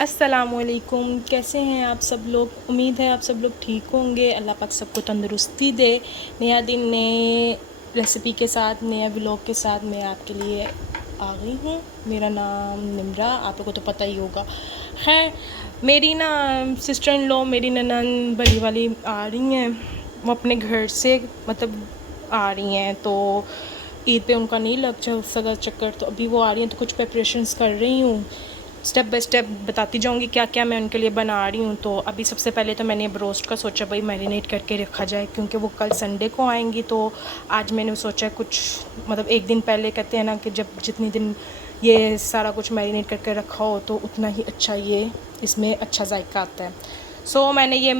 अस्सलामुअलैकुम, कैसे हैं आप सब लोग। उम्मीद है आप सब लोग ठीक होंगे। अल्लाह पाक सबको तंदुरुस्ती दे। नया दिन नए रेसिपी के साथ, नया व्लॉग के साथ मैं आपके लिए आ गई हूँ। मेरा नाम निम्रा, आप लोगों को तो पता ही होगा। खैर, मेरी ना सिस्टर इन लॉ, मेरी ननन बड़ी वाली आ रही हैं। वो अपने घर से मतलब आ रही हैं, तो ईद पे उनका नहीं लग सका चक्कर, तो अभी वो आ रही हैं तो कुछ प्रिपरेशंस कर रही हूँ। स्टेप बाय स्टेप बताती जाऊँगी क्या क्या मैं उनके लिए बना रही हूँ। तो अभी सबसे पहले तो मैंने ब्रोस्ट का सोचा भाई मैरिनेट करके रखा जाए, क्योंकि वो कल संडे को आएंगी। तो आज मैंने सोचा कुछ मतलब एक दिन पहले कहते हैं ना कि जब जितनी दिन ये सारा कुछ मैरिनेट करके रखा हो तो उतना ही अच्छा ये इसमें अच्छा जायका आता है। सो मैंने ये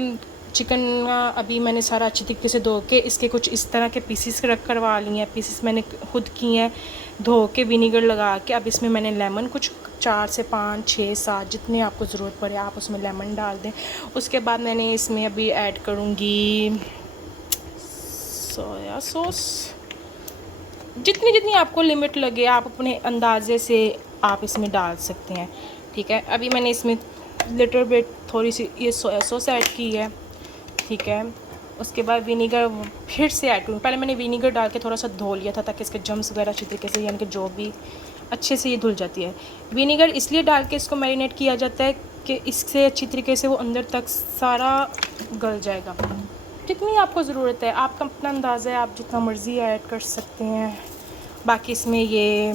चिकन अभी मैंने सारा अच्छी तरीके से धो के इसके कुछ इस तरह के पीसीस रख करवा लिए हैं। पीसीस मैंने खुद किए हैं धो के विनीगर लगा के। अब इसमें मैंने लेमन कुछ 4 से 5 6 7 जितने आपको ज़रूरत पड़े आप उसमें लेमन डाल दें। उसके बाद मैंने इसमें अभी ऐड करूँगी सोया सॉस। जितनी जितनी आपको लिमिट लगे आप अपने अंदाजे से आप इसमें डाल सकते हैं, ठीक है। अभी मैंने इसमें लिटिल बिट थोड़ी सी ये सोया सॉस ऐड की है, ठीक है। उसके बाद विनीगर फिर से ऐड करूँगी। पहले मैंने विनीगर डाल के थोड़ा सा धो लिया था ताकि इसके जम्स वगैरह अच्छी तरीके से यानी कि जो भी अच्छे से ये धुल जाती है। विनीगर इसलिए डाल के इसको मैरिनेट किया जाता है कि इससे अच्छी तरीके से वो अंदर तक सारा गल जाएगा। जितनी आपको ज़रूरत है आपका अपना अंदाज़ा है, आप जितना मर्ज़ी ऐड कर सकते हैं। बाकी इसमें ये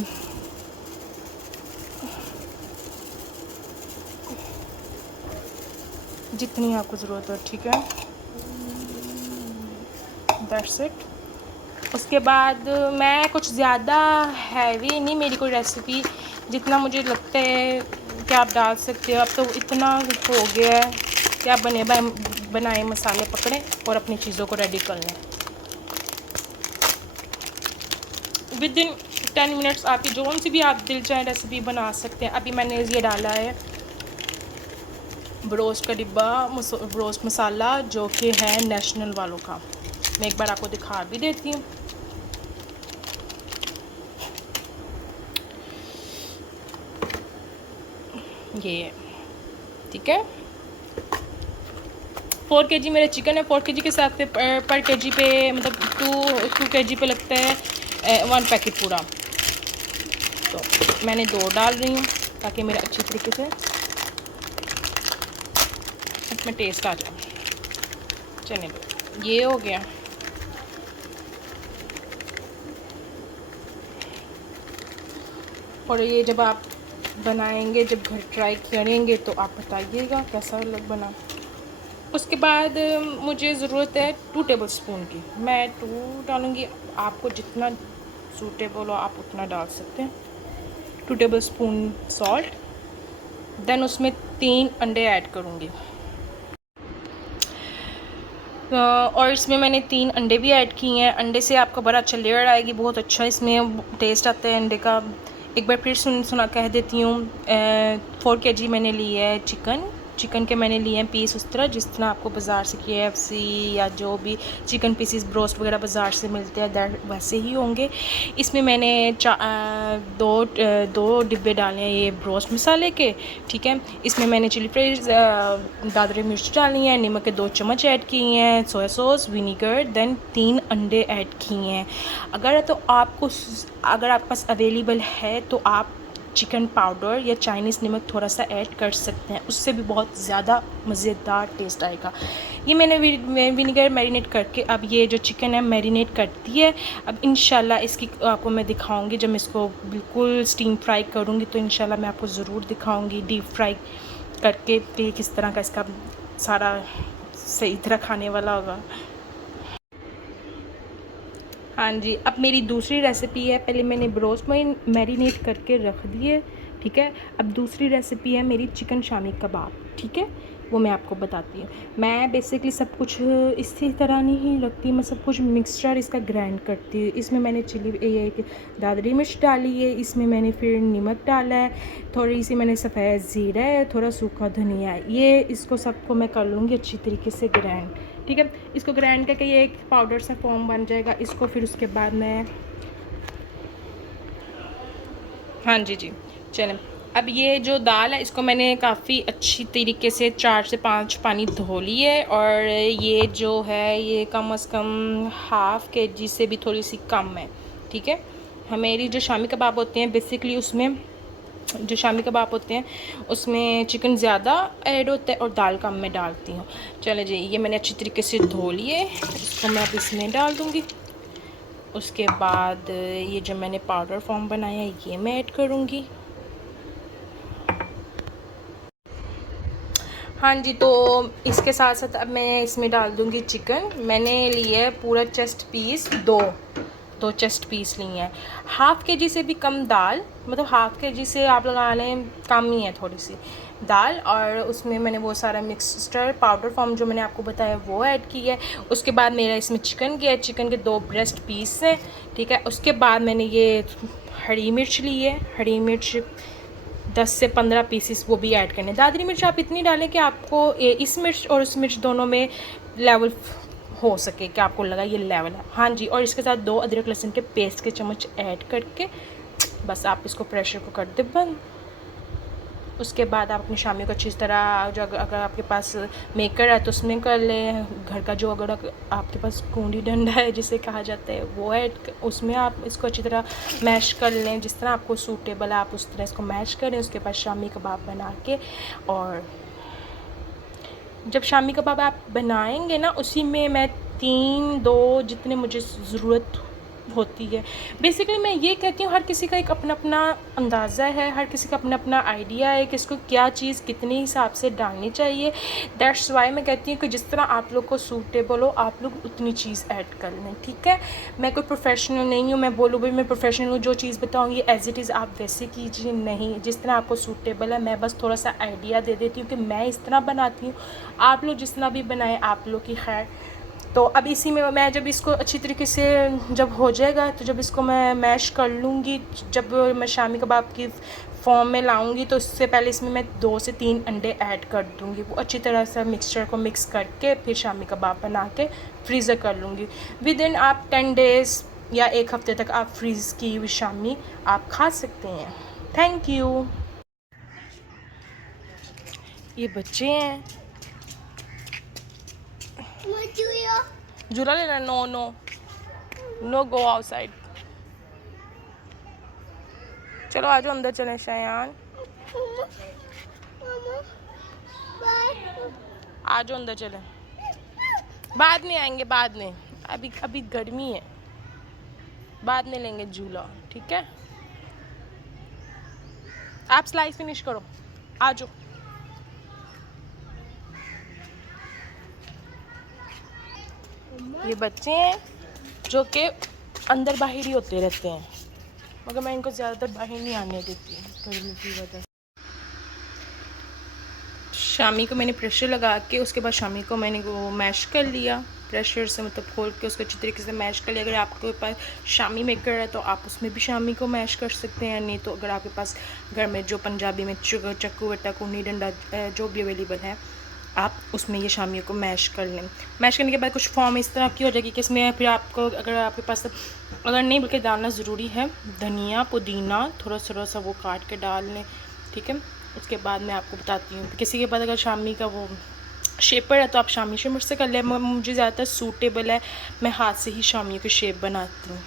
जितनी आपको ज़रूरत हो, ठीक है। That's it. उसके बाद मैं कुछ ज़्यादा हैवी नहीं मेरी कोई रेसिपी, जितना मुझे लगता है कि आप डाल सकते हो। अब तो इतना हो गया है कि आप बनाए मसाले पकड़ें और अपनी चीज़ों को रेडी कर लें। विद इन 10 मिनट्स आपकी जोन सी भी आप दिल चाहे रेसिपी बना सकते हैं। अभी मैंने ये डाला है ब्रोस्ट का डिब्बा ब्रोस्ट मसाला, जो कि है नेशनल वालों का। मैं एक बार आपको दिखा भी देती हूँ। ये ठीक है। 4 kg मेरा चिकन है। 4 kg के साथ पे पर kg पे मतलब 2 kg पे लगता है 1 पैकेट पूरा। तो मैंने 2 डाल रही हूँ ताकि मेरा अच्छी तरीके से इसमें टेस्ट आ जाए। चलिए ये हो गया। और ये जब आप बनाएंगे, जब घर ट्राई करेंगे तो आप बताइएगा कैसा लग बना। उसके बाद मुझे ज़रूरत है 2 टेबल स्पून की। मैं 2 डालूँगी, आपको जितना सूटेबल हो आप उतना डाल सकते हैं। 2 टेबल स्पून सॉल्ट, देन उसमें 3 अंडे ऐड करूँगी। और इसमें मैंने 3 अंडे भी ऐड किए हैं। अंडे से आपको बड़ा अच्छा लेयर आएगी, बहुत अच्छा इसमें टेस्ट आता है अंडे का। एक बार फिर सुना कह देती हूँ। 4 kg मैंने लिए है चिकन के मैंने लिए हैं पीस उस तरह जिस तरह आपको बाज़ार से KFC या जो भी चिकन पीसीस ब्रोस्ट वगैरह बाज़ार से मिलते हैं वैसे ही होंगे। इसमें मैंने 2 डिब्बे डाले हैं ये ब्रोस्ट मसाले के, ठीक है। इसमें मैंने चिली फ्लेक्स दादरी मिर्च डाली हैं, नमक के 2 चम्मच ऐड किए हैं, सोया सॉस, विनीगर, देन 3 अंडे ऐड किए हैं। अगर आपके पास अवेलेबल है तो आप चिकन पाउडर या चाइनीज़ नमक थोड़ा सा ऐड कर सकते हैं, उससे भी बहुत ज़्यादा मज़ेदार टेस्ट आएगा। ये मैंने विनीगर मैरिनेट करके अब ये जो चिकन है मैरिनेट करती है। अब इंशाल्लाह इसकी आपको मैं दिखाऊंगी जब मैं इसको बिल्कुल स्टीम फ्राई करूँगी, तो इंशाल्लाह मैं आपको ज़रूर दिखाऊँगी डीप फ्राई करके कि किस तरह का इसका सारा सही तरह खाने वाला होगा। हाँ जी, अब मेरी दूसरी रेसिपी है। पहले मैंने ब्रोस्ट में मैरिनेट करके रख दिए, ठीक है। अब दूसरी रेसिपी है मेरी चिकन शामी कबाब, ठीक है। वो मैं आपको बताती हूँ। मैं बेसिकली सब कुछ इसी तरह नहीं रखती, मैं सब कुछ मिक्सचर इसका ग्राइंड करती हूँ। इसमें मैंने दादरी मिर्च डाली है, इसमें मैंने फिर नमक डाला है, थोड़ी सी मैंने सफ़ेद ज़ीरा है, थोड़ा सूखा धनिया है। ये इसको सबको मैं कर लूँगी अच्छी तरीके से ग्राइंड, ठीक है। इसको ग्राइंड करके ये एक पाउडर सा फॉर्म बन जाएगा। इसको फिर उसके बाद मैं हाँ जी चलें। अब ये जो दाल है इसको मैंने काफ़ी अच्छी तरीके से 4 से 5 पानी धो ली है, और ये जो है ये कम से कम हाफ़ kg से भी थोड़ी सी कम है, ठीक है। हमारी जो शामी कबाब होते हैं बेसिकली उसमें जो शामी कबाब होते हैं उसमें चिकन ज़्यादा ऐड होता है और दाल कम मैं डालती हूँ। चलो जी, ये मैंने अच्छी तरीके से धो लिए, इसको मैं अब इसमें डाल दूँगी। उसके बाद ये जो मैंने पाउडर फॉर्म बनाया है ये मैं ऐड करूँगी। हाँ जी, तो इसके साथ साथ अब मैं इसमें डाल दूँगी चिकन। मैंने लिया है पूरा चेस्ट पीस, दो चेस्ट पीस लिए हैं। हाफ़ kg से भी कम दाल, मतलब हाफ़ kg से आप लगा लें कम ही है थोड़ी सी दाल, और उसमें मैंने वो सारा मिक्सचर पाउडर फॉर्म जो मैंने आपको बताया वो ऐड की है। उसके बाद मेरा इसमें चिकन गया है, चिकन के 2 ब्रेस्ट पीस हैं, ठीक है। उसके बाद मैंने ये हरी मिर्च ली है, हरी मिर्च 10 से 15 पीसेस वो भी ऐड करने। दादरी मिर्च आप इतनी डालें कि आपको इस मिर्च और उस मिर्च दोनों में लेवल हो सके कि आपको लगा ये लेवल है। हाँ जी, और इसके साथ 2 अदरक लहसुन के पेस्ट के चम्मच ऐड करके बस आप इसको प्रेशर को कर दे बंद। उसके बाद आप अपनी शामियों को अच्छी तरह, जो अगर आपके पास मेकर है तो उसमें कर लें, घर का जो अगर आपके पास कूंडी डंडा है जिसे कहा जाता है वो ऐड, उसमें आप इसको अच्छी तरह मैश कर लें। जिस तरह आपको सूटेबल है आप उस तरह इसको मैश करें। उसके बाद शामी कबाब बना के, और जब शामी कबाब आप बनाएंगे ना उसी में मैं 3-2 जितने मुझे ज़रूरत होती है। बेसिकली मैं ये कहती हूँ हर किसी का एक अपना अपना अंदाज़ा है, हर किसी का अपना अपना आइडिया है कि इसको क्या चीज़ कितने हिसाब से डालनी चाहिए। दैट्स वाई मैं कहती हूँ कि जिस तरह आप लोग को सूटेबल हो आप लोग उतनी चीज़ ऐड कर लें, ठीक है। मैं कोई प्रोफेशनल नहीं हूँ, मैं बोलूँ भाई मैं प्रोफेशनल हूँ, जो चीज़ बताऊँगी एज़ इट इज़ आप वैसे कीजिए, नहीं, जिस तरह आपको सूटेबल है। मैं बस थोड़ा सा आइडिया दे देती हूँ कि मैं इस तरह बनाती हूँ, आप लोग जिस तरह भी बनाएं आप लोग की खैर। तो अब इसी में मैं जब इसको अच्छी तरीके से जब हो जाएगा तो जब इसको मैं मैश कर लूँगी, जब मैं शामी कबाब की फॉर्म में लाऊंगी तो उससे पहले इसमें मैं 2 से 3 अंडे ऐड कर दूँगी। वो अच्छी तरह से मिक्सचर को मिक्स करके फिर शामी कबाब बना के फ्रीज़र कर लूँगी। विद इन आप 10 डेज़ या 1 हफ़्ते तक आप फ्रीज़ की हुई शामी आप खा सकते हैं। Thank you. ये बच्चे हैं, झूला लेना। No no no, go outside. चलो आ जाओ अंदर चलें शायान, आ जाओ अंदर चलें। बाद में आएंगे, बाद में, अभी अभी गर्मी है, बाद में लेंगे झूला, ठीक है। आप स्लाइस फिनिश करो, आ जाओ। ये बच्चे हैं जो कि अंदर बाहर ही होते रहते हैं, मगर मैं इनको ज़्यादातर बाहर नहीं आने देती गर्मी की वजह से। शामी को मैंने प्रेशर लगा के उसके बाद शामी को मैंने वो मैश कर लिया, प्रेशर से मतलब खोल के उसको अच्छी तरीके से मैश कर लिया। अगर आपके पास शामी मेकर है तो आप उसमें भी शामी को मैश कर सकते हैं, नहीं तो अगर आपके पास घर में जो पंजाबी में चक्कू वट्टा कूनी डंडा जो भी अवेलेबल है आप उसमें ये शामियों को मैश कर लें। मैश करने के बाद कुछ फॉर्म इस तरह की हो जाएगी कि इसमें फिर आपको अगर आपके पास अगर नहीं बल्कि डालना ज़रूरी है धनिया पुदीना थोड़ा सा वो काट के डाल लें, ठीक है। उसके बाद मैं आपको बताती हूँ किसी के पास अगर शामी का वो शेपर है तो आप शामी से मुझसे कर लें। मुझे ज़्यादातर सूटेबल है, मैं हाथ से ही शामियों की शेप बनाती हूँ।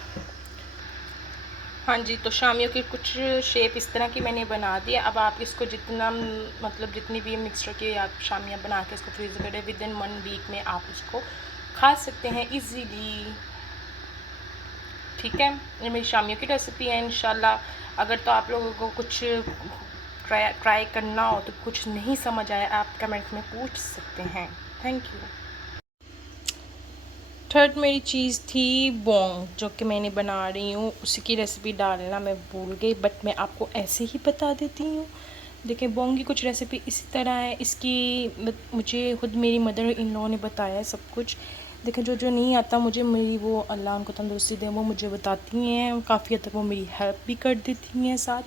हाँ जी, तो शामियों की कुछ शेप इस तरह की मैंने बना दी। अब आप इसको जितना मतलब जितनी भी मिक्सचर की आप शामियाँ बना के इसको फ्रीज़ करें, विद इन 1 वीक में आप उसको खा सकते हैं इजीली, ठीक है। ये मेरी शामियों की रेसिपी है इंशाल्लाह। अगर तो आप लोगों को कुछ ट्राई करना हो तो कुछ नहीं समझ आया आप कमेंट में पूछ सकते हैं। Thank you. थर्ड मेरी चीज़ थी बोंग, जो कि मैंने बना रही हूँ, उसी की रेसिपी डालना मैं भूल गई, बट मैं आपको ऐसे ही बता देती हूँ। देखिए बोंग की कुछ रेसिपी इसी तरह है। इसकी मुझे खुद मेरी मदर इन लॉ ने बताया है सब कुछ। देखें जो जो नहीं आता मुझे, मेरी वो अल्लाह उनको तंदुरुस्ती दे, वो मुझे बताती हैं, काफ़ी हद तक वो मेरी हेल्प भी कर देती हैं साथ,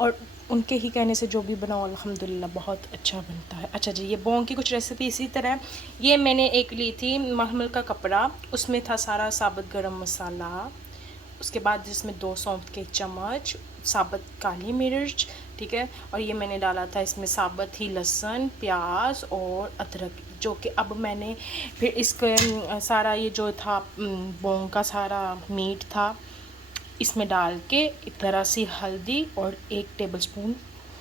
और उनके ही कहने से जो भी बनाओ अल्हम्दुलिल्लाह बहुत अच्छा बनता है। अच्छा जी, ये बोंग की कुछ रेसिपी इसी तरह है। ये मैंने एक ली थी मखमल का कपड़ा, उसमें था सारा साबुत गरम मसाला, उसके बाद जिसमें 2 सौंफ के चम्मच, साबुत काली मिर्च, ठीक है। और ये मैंने डाला था इसमें साबुत ही लहसुन, प्याज और अदरक, जो कि अब मैंने फिर इसके सारा ये जो था बोंग का सारा मीट था इसमें डाल के ज़रा सी हल्दी और 1 टेबलस्पून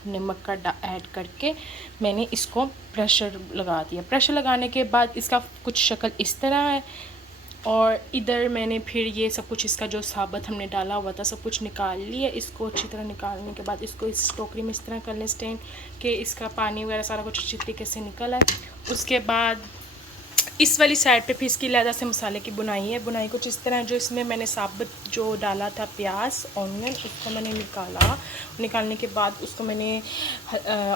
नमक का ऐड करके मैंने इसको प्रेशर लगा दिया। प्रेशर लगाने के बाद इसका कुछ शक्ल इस तरह है। और इधर मैंने फिर ये सब कुछ इसका जो साबुत हमने डाला हुआ था सब कुछ निकाल लिया। इसको अच्छी तरह निकालने के बाद इसको इस टोकरी में इस तरह कर लें स्टेन कि इसका पानी वगैरह सारा कुछ अच्छी तरीके से निकल आए। उसके बाद इस वाली साइड पे फिर इसकी लहदा से मसाले की बुनाई है। बुनाई कुछ इस तरह, जो इसमें मैंने साबुत जो डाला था प्याज ऑनियन, उसको मैंने निकाला। निकालने के बाद उसको मैंने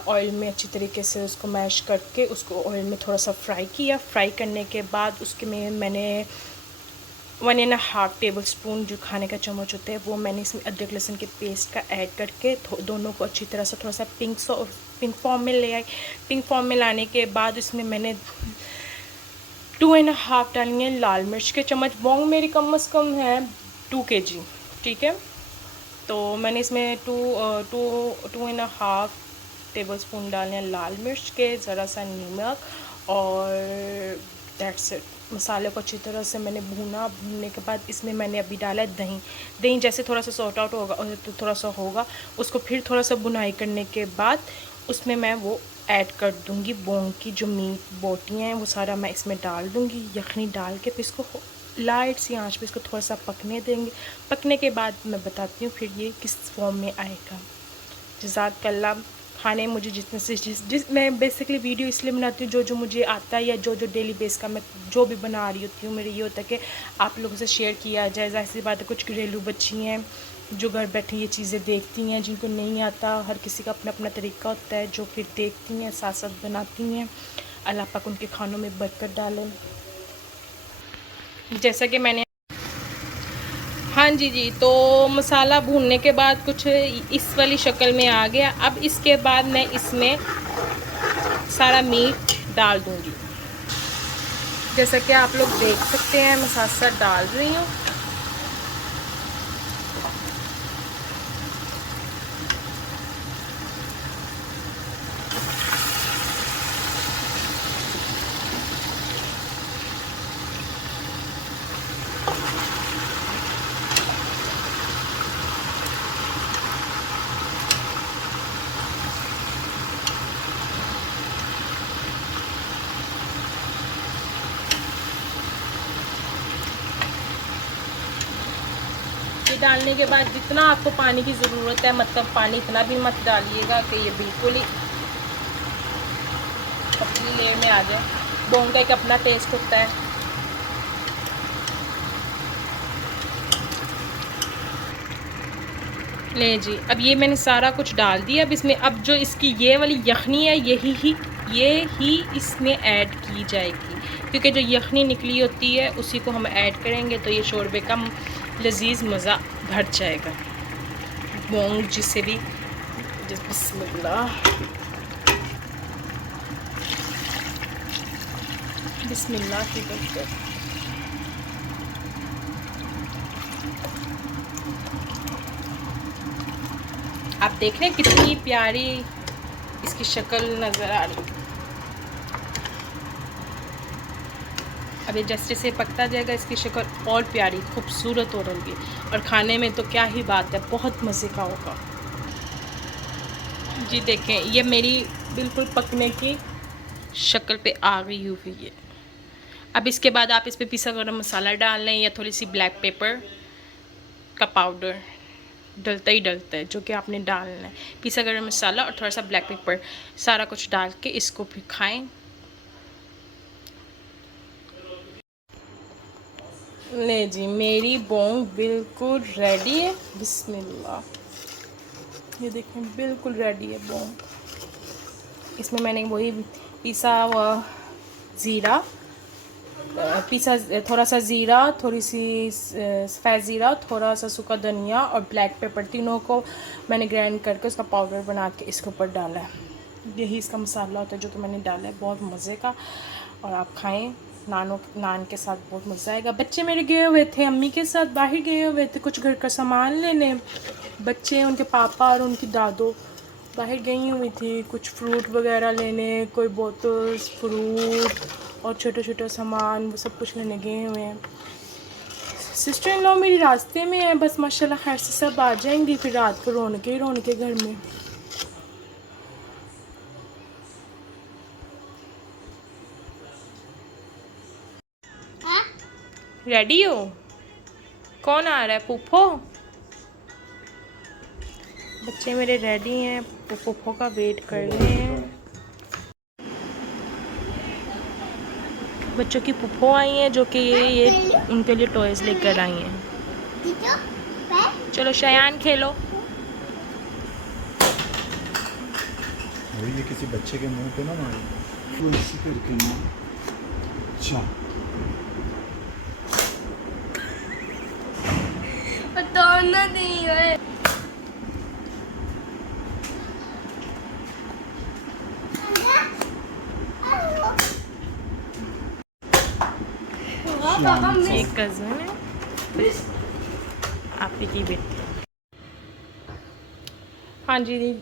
ऑयल में अच्छी तरीके से उसको मैश करके उसको ऑयल में थोड़ा सा फ्राई किया। फ्राई करने के बाद उसके में मैंने 1.5 टेबलस्पून जो खाने का चम्मच होते हैं वो मैंने इसमें अदरक लहसुन के पेस्ट का ऐड करके दोनों को अच्छी तरह से थोड़ा सा पिंक फॉर्म में ले आई। पिंक फॉर्म में लाने के बाद इसमें मैंने 2.5 डाली है लाल मिर्च के चम्मच। बोंग मेरी कम से कम है 2 kg, ठीक है। तो मैंने इसमें 2.5 टेबलस्पून डाले हैं लाल मिर्च के, ज़रा सा नमक और दैट्स इट। मसाले को अच्छी तरह से मैंने भूनने के बाद इसमें मैंने अभी डाला है दही। दही जैसे थोड़ा सा सॉर्ट आउट होगा तो थोड़ा सा होगा, उसको फिर थोड़ा सा भुनाई करने के बाद उसमें मैं वो ऐड कर दूंगी। बोंग की जो मीट बोटियाँ हैं वो सारा मैं इसमें डाल दूंगी। यखनी डाल के फिर इसको लाइट सी आंच पे इसको थोड़ा सा पकने देंगे। पकने के बाद मैं बताती हूँ फिर ये किस फॉर्म में आएगा। जज़ाकल्लाह। खाने मुझे जितने से जिस मैं बेसिकली वीडियो इसलिए बनाती हूँ जो मुझे आता है या जो डेली बेस का मैं जो भी बना रही होती हूँ, मेरे ये होता है कि आप लोगों से शेयर किया जाए। ज़ाहिर सी बात है कुछ घरेलू बच्ची हैं जो घर बैठे ये चीज़ें देखती हैं, जिनको नहीं आता। हर किसी का अपना अपना तरीका होता है, जो फिर देखती हैं साथ साथ बनाती हैं। अल्लाह पाक उनके खानों में बरकत डालें। जैसा कि मैंने हाँ जी, तो मसाला भूनने के बाद कुछ इस वाली शक्ल में आ गया। अब इसके बाद मैं इसमें सारा मीट डाल दूंगी। जैसा कि आप लोग देख सकते हैं मैं साथ साथ डाल रही हूँ। डालने के बाद जितना आपको पानी की ज़रूरत है, मतलब पानी इतना भी मत डालिएगा कि ये बिल्कुल ही पतली लेयर में आ जाए। बोंग का एक अपना टेस्ट होता है। ले जी, अब ये मैंने सारा कुछ डाल दिया। अब इसमें अब जो इसकी ये वाली यखनी है ये ही इसमें ऐड की जाएगी, क्योंकि जो यखनी निकली होती है उसी को हम ऐड करेंगे तो ये शोरबे का लजीज मज़ा भर जाएगा। बोंग जिसे भी बिस्मिल्लाह बिस्मिल्लाह की बरकत। आप देख रहे हैं कितनी प्यारी इसकी शक्ल नज़र आ रही है। अब ये जैसे जैसे पकता जाएगा इसकी शक्ल और प्यारी खूबसूरत हो रही है, और खाने में तो क्या ही बात है, बहुत मज़े का होगा। जी देखें, ये मेरी बिल्कुल पकने की शक्ल पे आ गई हुई है। अब इसके बाद आप इस पर पिसा गरम मसाला डाल लें या थोड़ी सी ब्लैक पेपर का पाउडर डलता ही डलता है, जो कि आपने डालना है। पिसा गरम मसाला और थोड़ा सा ब्लैक पेपर सारा कुछ डाल के इसको फिर खाएं। ले जी, मेरी बोंग बिल्कुल रेडी है। बिस्मिल्लाह, ये देखें बिल्कुल रेडी है बोंग। इसमें मैंने वही पिसा हुआ ज़ीरा, थोड़ा सा ज़ीरा, थोड़ी सी सफ़ेद ज़ीरा, थोड़ा सा सूखा धनिया और ब्लैक पेपर, तीनों को मैंने ग्राइंड करके उसका पाउडर बना के इसके ऊपर डाला है। यही इसका मसाला होता है जो कि मैंने डाला है, बहुत मज़े का। और आप खाएं नान के साथ, बहुत मज़ा आएगा। बच्चे मेरे गए हुए थे अम्मी के साथ, बाहर गए हुए थे कुछ घर का सामान लेने। बच्चे, उनके पापा और उनकी दादो बाहर गई हुई थी कुछ फ्रूट वगैरह लेने, कोई बोतल्स, फ्रूट और छोटा छोटा सामान वो सब कुछ लेने गए हुए हैं। सिस्टर इन लॉ मेरी रास्ते में है, बस माशाल्लाह खैर से सब आ जाएंगी, फिर रात को रौनक ही रौनक घर में। रेडी हो? कौन आ रहा है? पुप्पो? बच्चे मेरे रेडी हैं, पुप्पो का वेट कर रहे हैं। बच्चों की पुप्पो आई हैं जो कि ये उनके लिए टॉयज लेकर आई हैं। चलो शयान खेलो। ये किसी बच्चे के मुंह पे ना मारो, वो इसी करके ना। अच्छा बताना नहीं है। एक कज़न है आपकी की बेटी। हाँ जी,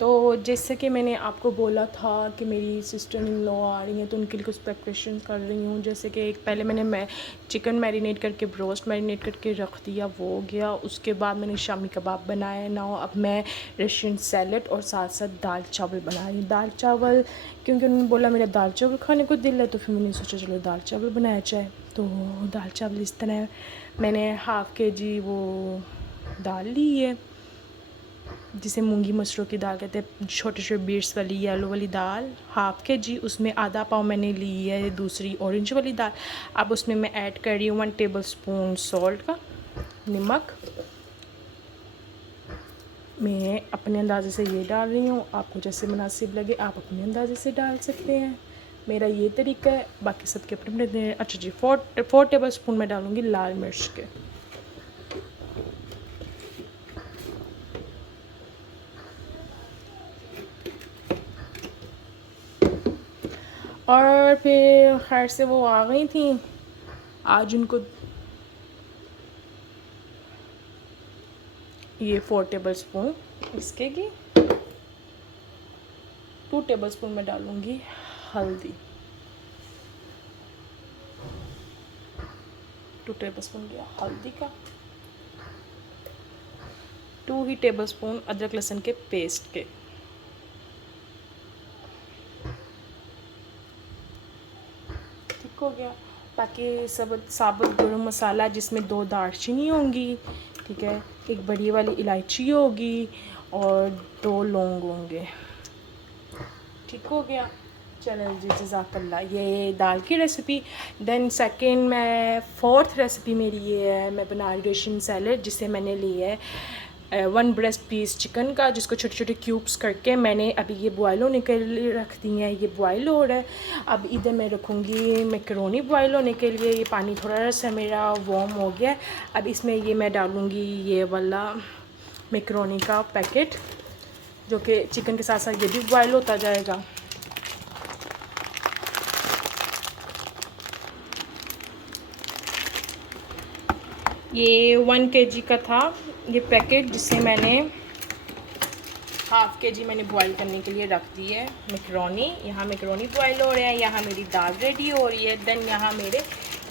तो जैसे कि मैंने आपको बोला था कि मेरी सिस्टर इन लॉ आ रही हैं, तो उनके लिए कुछ प्रिपरेशन कर रही हूँ। जैसे कि एक पहले मैंने चिकन मैरिनेट करके, ब्रोस्ट मैरिनेट करके रख दिया, वो हो गया। उसके बाद मैंने शामी कबाब बनाए ना। अब मैं रशियन सैलड और साथ साथ दाल चावल बना रही हूँ। दाल चावल क्योंकि उन्होंने बोला मेरा दाल चावल खाने को दिल है, तो फिर मैंने सोचा चलो दाल चावल बनाया जाए। तो दाल चावल इस तरह मैंने हाफ़ kg वो दाल ली है, जिसे मूंगी मसरों की दाल कहते हैं, छोटे छोटे बीट्स वाली येलो वाली दाल, हाफ़ kg। उसमें आधा पाव मैंने ली है दूसरी ऑरेंज वाली दाल। अब उसमें मैं ऐड कर रही हूँ 1 टेबलस्पून सॉल्ट का, नमक मैं अपने अंदाज़े से ये डाल रही हूँ। आपको जैसे मुनासिब लगे आप अपने अंदाज़े से डाल सकते हैं। मेरा ये तरीका है, बाकी सबके अपने अपने। अच्छा जी, 4 टेबलस्पून मैं डालूँगी लाल मिर्च के। और फिर खैर से वो आ गई थी, आज उनको ये 4 टेबलस्पून इसके की 2 टेबलस्पून मैं डालूँगी हल्दी, 2 टेबलस्पून लिया हल्दी का, 2 ही टेबलस्पून अदरक लहसुन के पेस्ट के, ठीक हो गया। बाकी सब साबुत गरम मसाला जिसमें 2 दालचीनी होंगी, ठीक है, एक बड़ी वाली इलायची होगी और 2 लौंग होंगे, ठीक हो गया। चलो जी, जज़ाकल्लाह। ये दाल की रेसिपी। देन सेकंड मैं 4th रेसिपी मेरी ये है, मैं बना रही रशियन सैलड, जिसे मैंने लिया है 1 ब्रेस्ट पीस चिकन का, जिसको छोटे छोटे क्यूब्स करके मैंने अभी ये बॉयल होने के लिए रख दी हैं। ये बॉयल हो रहा है। अब इधर मैं रखूँगी मैकरोनी बॉयल होने के लिए। ये पानी थोड़ा सा मेरा वार्म हो गया। अब इसमें ये मैं डालूँगी ये वाला मैकरोनी का पैकेट, जो कि चिकन के साथ साथ ये भी बॉयल होता जाएगा। ये 1 kg का था ये पैकेट, जिसे मैंने हाफ़ kg मैंने बॉईल करने के लिए रख दी है मैकरोनी। यहाँ मैकरोनी बॉईल हो रहे हैं, यहाँ मेरी दाल रेडी हो रही है, देन यहाँ मेरे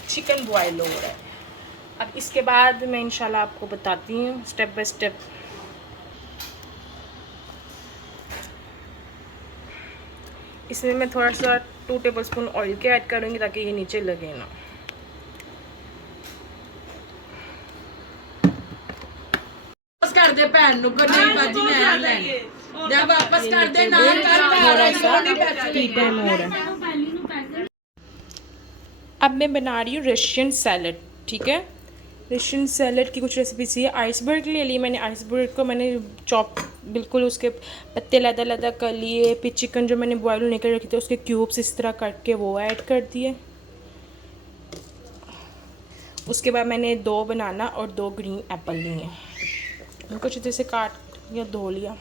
चिकन बॉईल हो रहा है। अब इसके बाद मैं इंशाल्लाह आपको बताती हूँ स्टेप बाय स्टेप। इसमें मैं थोड़ा सा 2 टेबलस्पून ऑयल के ऐड करूँगी ताकि ये नीचे लगे ना। कर दे भैन नु नहीं बाजी मैं लेने जब वापस कर दे ना कर टी टाइम हो रहा है। अब मैं बना रही हूँ रशियन सैलड, ठीक है। रशियन सैलड की कुछ रेसिपीज है। आइसबर्ग ले ली मैंने। आइसबर्ग को मैंने चॉप बिल्कुल उसके पत्ते लदा लदा कर लिए। फिर चिकन जो मैंने बॉयल होने कर रखे थे उसके क्यूब्स इस तरह काट के वो ऐड कर दिए। उसके बाद मैंने 2 बनाना और 2 ग्रीन एप्पल लिए, उनको अच्छे तरह से काट या धो लिया।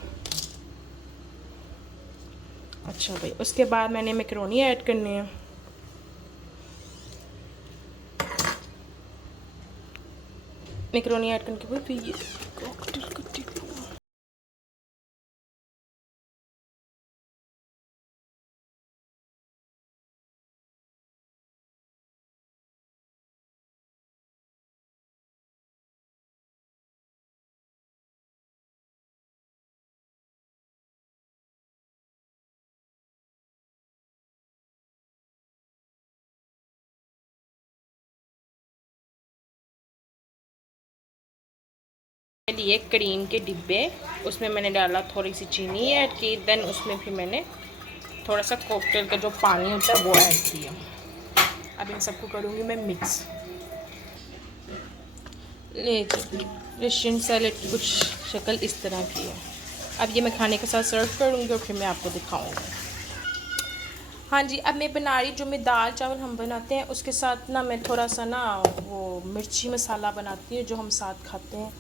अच्छा भाई, उसके बाद मैंने मैकरोनी ऐड करनी है। मैकरोनी ऐड करने के बाद फिर ये लिए क्रीम के डिब्बे, उसमें मैंने डाला थोड़ी सी चीनी ऐड की, देन उसमें फिर मैंने थोड़ा सा कॉकटेल का जो पानी होता है वो ऐड किया। अब इन सबको करूँगी मैं मिक्स। ले रशियन सैलेड की कुछ शक्ल इस तरह की है। अब ये मैं खाने के साथ सर्व करूँगी और फिर मैं आपको दिखाऊँगी। हाँ जी, अब मैं बना रही, जो मैं दाल चावल हम बनाते हैं उसके साथ ना मैं थोड़ा सा ना वो मिर्ची मसाला बनाती हूँ जो हम साथ खाते हैं,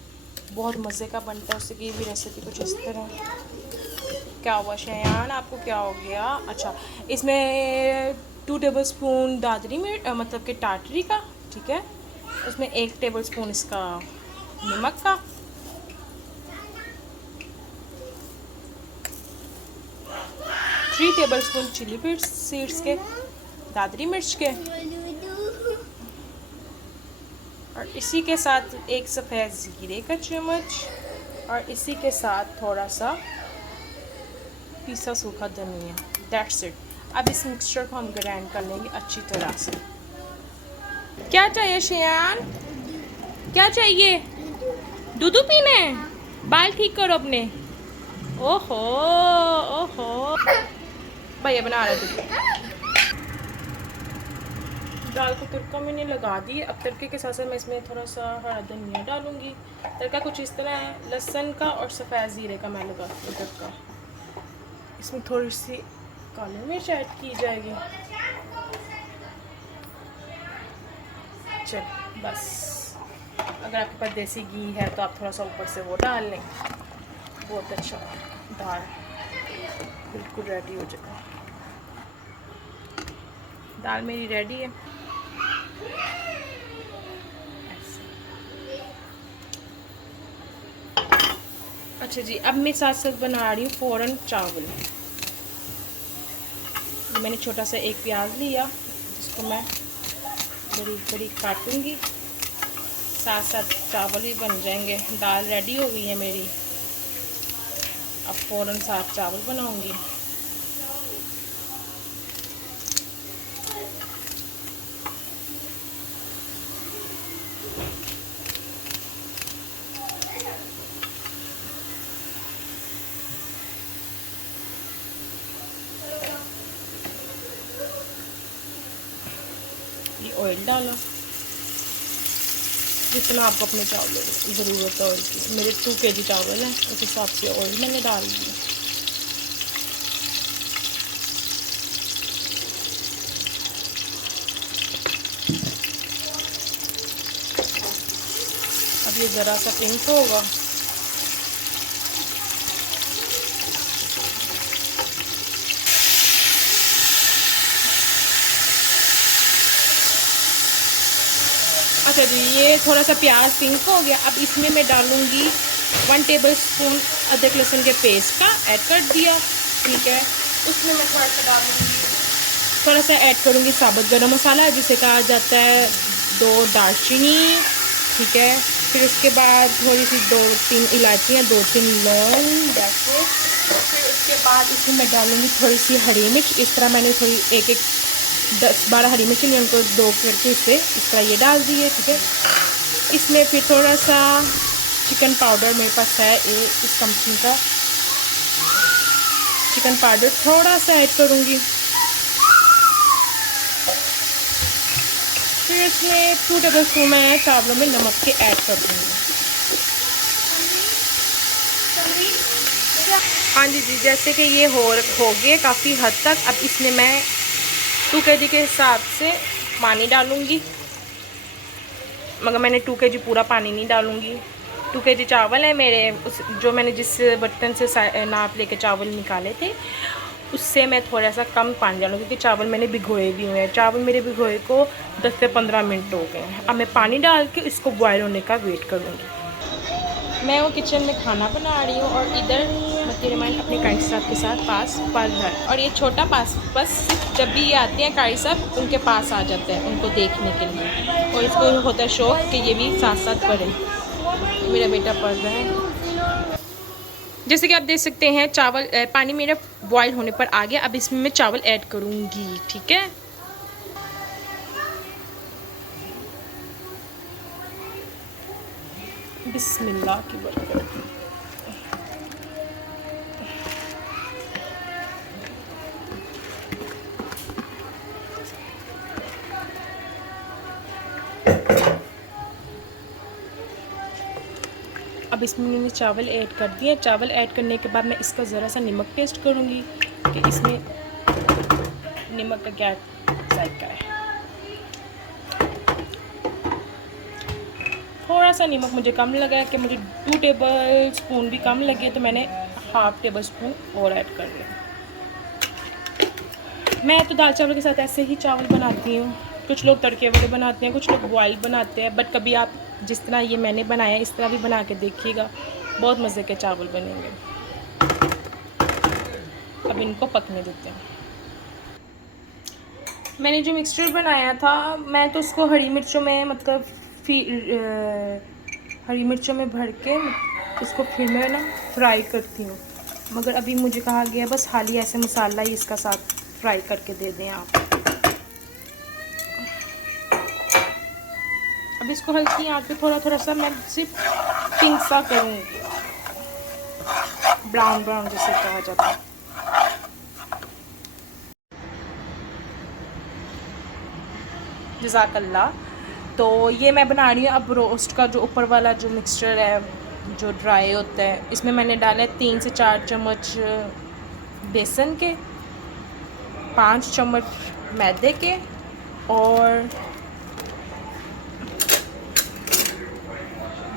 बहुत मज़े का बनता है। उसकी भी रेसिपी कुछ इस तरह। क्या हुआ शयान, आपको क्या हो गया? अच्छा, इसमें 2 टेबलस्पून दादरी मिर्च मतलब कि टाटरी का, ठीक है। उसमें 1 टेबलस्पून इसका नमक का, 3 टेबलस्पून चिली सीड्स के, दादरी मिर्च के, और इसी के साथ 1 सफ़ेद ज़ीरे का चम्मच, और इसी के साथ थोड़ा सा पीसा सूखा धनिया। That's it. अब इस मिक्सचर को हम ग्राइंड कर लेंगे अच्छी तरह से। क्या चाहिए शयान, क्या चाहिए? दूध पीना है? बाल ठीक करो अपने। ओहो ओहो, भैया बना रहा दूध। दाल को तड़का मैंने लगा दी। अब तड़के के साथ साथ मैं इसमें थोड़ा सा हरा धनिया डालूंगी। तड़का कुछ इस तरह है, लहसुन का और सफ़ेद ज़ीरे का मैं लगाती हूँ तड़का। इसमें थोड़ी सी काली मिर्च ऐड की जाएगी। चल बस, अगर आपके पास देसी घी है तो आप थोड़ा सा ऊपर से वो डाल लें। बहुत अच्छा, दाल बिल्कुल रेडी हो जाएगा। दाल मेरी रेडी है। अच्छा जी, अब मैं साथ साथ बना रही हूँ फ़ौरन चावल। मैंने छोटा सा 1 प्याज लिया जिसको मैं बड़ी बड़ी काटूंगी, साथ साथ चावल भी बन जाएंगे। दाल रेडी हो गई है मेरी, अब फ़ौरन साथ चावल बनाऊंगी। ये ऑयल डाला जितना आपको अपने चावलों की ज़रूरत है ऑयल की। मेरे 2 kg चावल हैं, उस हिसाब से ऑयल मैंने डाल दिया। अब ये ज़रा सा पिंक होगा। अच्छा जी, ये थोड़ा सा प्याज पिंक हो गया। अब इसमें मैं डालूँगी 1 टेबलस्पून अदरक लहसुन के पेस्ट का ऐड कर दिया, ठीक है। उसमें मैं थोड़ा सा डालूँगी, थोड़ा सा ऐड करूँगी साबुत गरम मसाला जिसे कहा जाता है 2 दालचीनी, ठीक है। फिर उसके बाद थोड़ी सी 2-3 इलायचियाँ, 2-3 लौंग, जैसे। फिर उसके बाद इसमें मैं डालूँगी थोड़ी सी हरी मिर्च। इस तरह मैंने थोड़ी 10-12 हरी मिर्च ली, उनको 2 करके इसे इस तरह ये डाल दिए, ठीक है। इसमें फिर थोड़ा सा चिकन पाउडर मेरे पास है, इस कंपनी का चिकन पाउडर थोड़ा सा ऐड करूँगी। फिर इसमें 2 टेबलस्पून मैं चावलों में नमक के ऐड कर दूँगी। हाँ जी जी, जैसे कि ये हो गए काफ़ी हद तक। अब इसमें मैं 2 kg के हिसाब से पानी डालूँगी, मगर मैंने 2 kg पूरा पानी नहीं डालूँगी। 2 kg चावल है मेरे, जो मैंने जिस बर्तन से नाप लेके चावल निकाले थे उससे मैं थोड़ा सा कम पानी डालूँगी, क्योंकि चावल मैंने भिगोए भी हुए हैं। चावल मेरे भिगोए को 10 से 15 मिनट हो गए हैं। अब मैं पानी डाल के इसको बॉयल होने का वेट करूँगी। मैं वो किचन में खाना बना रही हूँ और इधर मती रिमाइंड अपने कारी साहब के साथ पास पढ़ रहा है। और ये छोटा पास बस जब भी ये आते हैं कारी साहब उनके पास आ जाते हैं उनको देखने के लिए, और इसको होता है शौक़ कि ये भी साथ साथ पढ़े। मेरा बेटा पढ़ रहा है। जैसे कि आप देख सकते हैं चावल पानी मेरा बॉयल होने पर आ गया। अब इसमें मैं चावल ऐड करूँगी, ठीक है। बिस्मिल्लाह की बरकत। अब इसमें मैंने चावल ऐड कर दिए। चावल ऐड करने के बाद मैं इसका ज़रा सा नमक टेस्ट करूँगी कि इसमें नमक का क्या जायका है। थोड़ा सा नमक मुझे कम लगा कि मुझे 2 टेबल स्पून भी कम लगे, तो मैंने हाफ़ टेबल स्पून और ऐड कर दिया। मैं तो दाल चावल के साथ ऐसे ही चावल बनाती हूँ। कुछ लोग तड़के वाले बनाते हैं, कुछ लोग बॉयल बनाते हैं, बट कभी आप जिस तरह ये मैंने बनाया इस तरह भी बना के देखिएगा, बहुत मज़े के चावल बनेंगे। अब इनको पकने देते हैं। मैंने जो मिक्सचर बनाया था, मैं तो उसको हरी मिर्चों में मतलब हरी मिर्चों में भर के इसको फिर मैं ना फ्राई करती हूँ, मगर अभी मुझे कहा गया बस हाली ऐसे मसाला ही इसका साथ फ्राई करके दे दें आप। अब इसको हल्की आंच पे थोड़ा थोड़ा सा मैं सिर्फ पिंक सा करूँगी, ब्राउन ब्राउन जैसे कहा जाता है। जज़ाकल्लाह। तो ये मैं बना रही हूँ अब रोस्ट का जो ऊपर वाला जो मिक्सचर है जो ड्राई होता है, इसमें मैंने डाला है 3 से 4 चम्मच बेसन के, 5 चम्मच मैदे के, और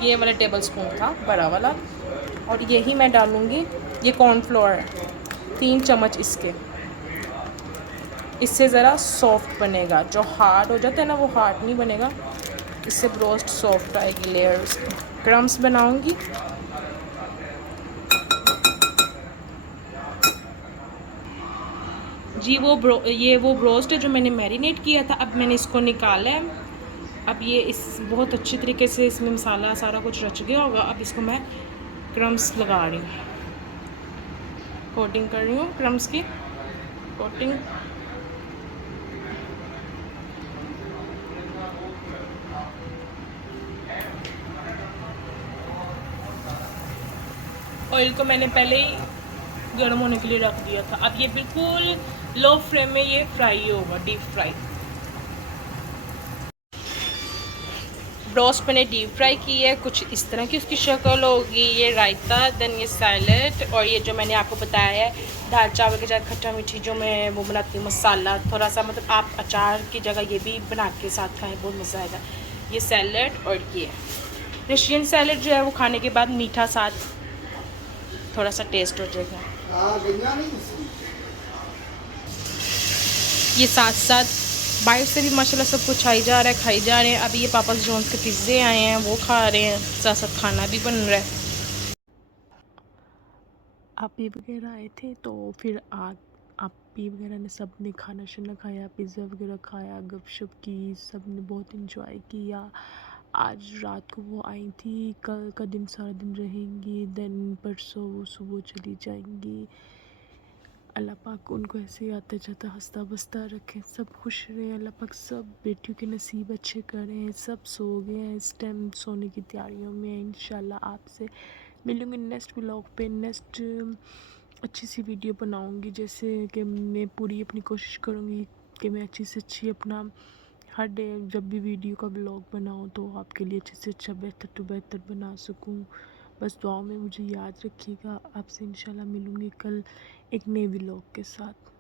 ये वाला टेबल स्पून था बड़ा वाला, और यही मैं डालूँगी। ये कॉर्नफ्लोर है 3 चम्मच इसके। इससे ज़रा सॉफ्ट बनेगा, जो हार्ड हो जाता है ना वो हार्ड नहीं बनेगा, इससे ब्रोस्ट सॉफ्ट आएगी। लेयर्स क्रम्स बनाऊंगी। जी ये वो ब्रोस्ट है जो मैंने मैरिनेट किया था। अब मैंने इसको निकाला है। अब ये इस बहुत अच्छी तरीके से इसमें मसाला सारा कुछ रच गया होगा। अब इसको मैं क्रम्स लगा रही हूँ, कोटिंग कर रही हूँ, क्रम्स की कोटिंग। ऑयल को मैंने पहले ही गर्म होने के लिए रख दिया था। अब ये बिल्कुल लो फ्लेम में ये फ्राई होगा, डीप फ्राई। ब्रोस्ट मैंने डीप फ्राई की है, कुछ इस तरह की उसकी शक्ल होगी। ये रायता, देन ये सैलड, और ये जो मैंने आपको बताया है दाल चावल के साथ खट्टा मीठी जो मैं वो बनाती हूँ मसाला थोड़ा सा, मतलब आप अचार की जगह ये भी बना के साथ खाएं, बहुत मज़ा आएगा। ये सैलड, और ये रशियन सैलड जो है वो खाने के बाद मीठा साथ थोड़ा सा टेस्ट हो जाएगा। ये साथ साथ बाहर से भी माशाल्लाह सब कुछ खाई जा रहा है, खाई जा रहे हैं। अभी ये पापा जॉन्स के पिज़्ज़े आए हैं, वो खा रहे हैं, साथ साथ खाना भी बन रहा है। आपी वगैरह आए थे तो फिर आपी वगैरह ने सब ने खाना शाना खाया, पिज़्ज़ा वगैरह खाया, गपशप की, सब ने बहुत इंजॉय किया। आज रात को वो आई थी, कल का दिन सारा दिन रहेंगी, देन परसों वो सुबह चली जाएंगी। अल्लाह पाक उनको ऐसे ही आते जाता हंसता बसता रखे, सब खुश रहे। अल्लाह पाक सब बेटियों के नसीब अच्छे करें। सब सो गए हैं, इस टाइम सोने की तैयारियों में। इंशाल्लाह आपसे मिलूँगी नेक्स्ट व्लॉग पे। नेक्स्ट अच्छी सी वीडियो बनाऊँगी, जैसे कि मैं पूरी अपनी कोशिश करूँगी कि मैं अच्छी से अच्छी अपना हर डे जब भी वीडियो का व्लॉग बनाऊँ तो आपके लिए अच्छे से अच्छा बेहतर तो बेहतर बना सकूँ। बस दुआओं में मुझे याद रखिएगा। आपसे इंशाल्लाह मिलूँगी कल एक नए व्लॉग के साथ।